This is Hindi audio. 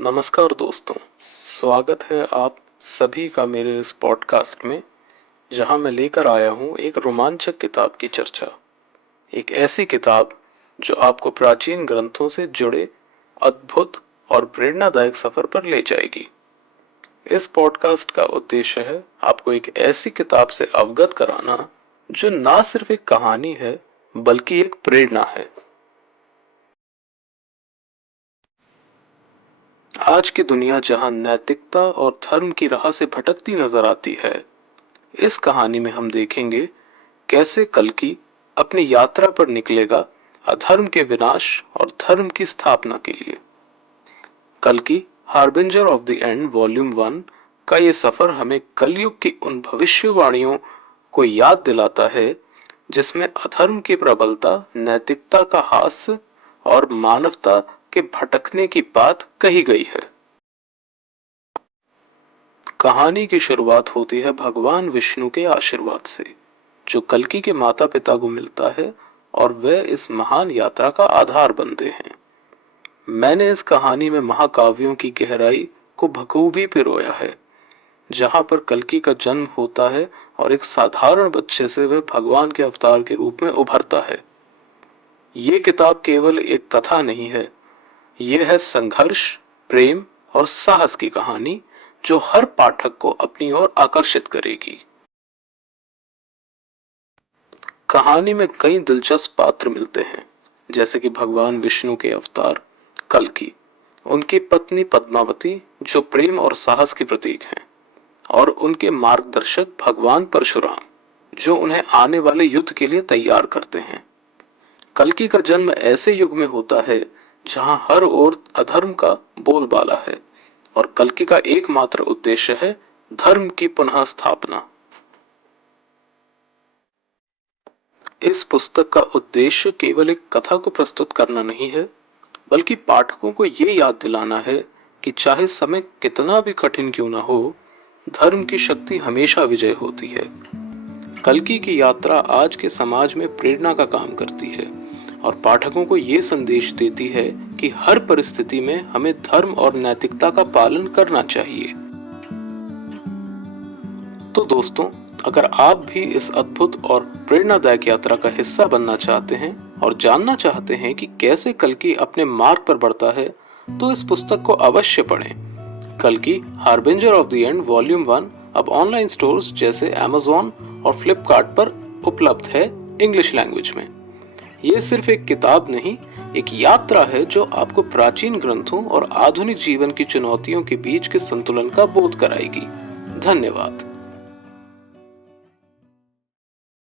नमस्कार दोस्तों, स्वागत है आप सभी का मेरे इस पॉडकास्ट में, जहां मैं लेकर आया हूं एक रोमांचक किताब की चर्चा। एक ऐसी किताब जो आपको प्राचीन ग्रंथों से जुड़े अद्भुत और प्रेरणादायक सफर पर ले जाएगी। इस पॉडकास्ट का उद्देश्य है आपको एक ऐसी किताब से अवगत कराना जो ना सिर्फ एक कहानी है, बल्कि एक प्रेरणा है। आज की दुनिया जहां नैतिकता और धर्म की राह से भटकती नजर आती है, इस कहानी में हम देखेंगे कैसे कल्कि अपनी यात्रा पर निकलेगा अधर्म के विनाश और धर्म की स्थापना के लिए। कल्कि harbinger of the end volume 1 का ये सफर हमें कलयुग की उन भविष्यवाणियों को याद दिलाता है जिसमें अधर्म की प्रबलता, नैतिकता का हास्य और मानवता के भटकने की बात कही गई है। कहानी की शुरुआत होती है भगवान विष्णु के आशीर्वाद से, जो कल्कि के माता पिता को मिलता है और वे इस महान यात्रा का आधार बनते हैं। मैंने इस कहानी में महाकाव्यों की गहराई को बखूबी पिरोया है, जहां पर कल्कि का जन्म होता है और एक साधारण बच्चे से वह भगवान के अवतार के रूप में उभरता है। ये किताब केवल एक कथा नहीं है, यह है संघर्ष, प्रेम और साहस की कहानी जो हर पाठक को अपनी ओर आकर्षित करेगी। कहानी में कई दिलचस्प पात्र मिलते हैं, जैसे कि भगवान विष्णु के अवतार कल्कि, उनकी पत्नी पद्मावती जो प्रेम और साहस की प्रतीक हैं, और उनके मार्गदर्शक भगवान परशुराम जो उन्हें आने वाले युद्ध के लिए तैयार करते हैं। कल्कि का जन्म ऐसे युग में होता है जहां हर ओर अधर्म का बोलबाला है और कल्कि का एकमात्र उद्देश्य है धर्म की पुनः स्थापना। इस पुस्तक का उद्देश्य केवल एक कथा को प्रस्तुत करना नहीं है, बल्कि पाठकों को ये याद दिलाना है कि चाहे समय कितना भी कठिन क्यों ना हो, धर्म की शक्ति हमेशा विजय होती है। कल्कि की यात्रा आज के समाज में प्रेरणा का काम करती है और पाठकों को ये संदेश देती है कि हर परिस्थिति में हमें धर्म और नैतिकता का पालन करना चाहिए। तो दोस्तों, अगर आप भी इस अद्भुत और प्रेरणादायक यात्रा का हिस्सा बनना चाहते हैं और जानना चाहते हैं कि कैसे कल्कि अपने मार्ग पर बढ़ता है, तो इस पुस्तक को अवश्य पढ़ें। कल्कि harbinger of the end volume 1 अब ऑनलाइन स्टोर्स जैसे अमेज़न और फ्लिपकार्ट पर उपलब्ध है इंग्लिश लैंग्वेज में। ये सिर्फ एक किताब नहीं, एक यात्रा है जो आपको प्राचीन ग्रंथों और आधुनिक जीवन की चुनौतियों के बीच के संतुलन का बोध कराएगी। धन्यवाद।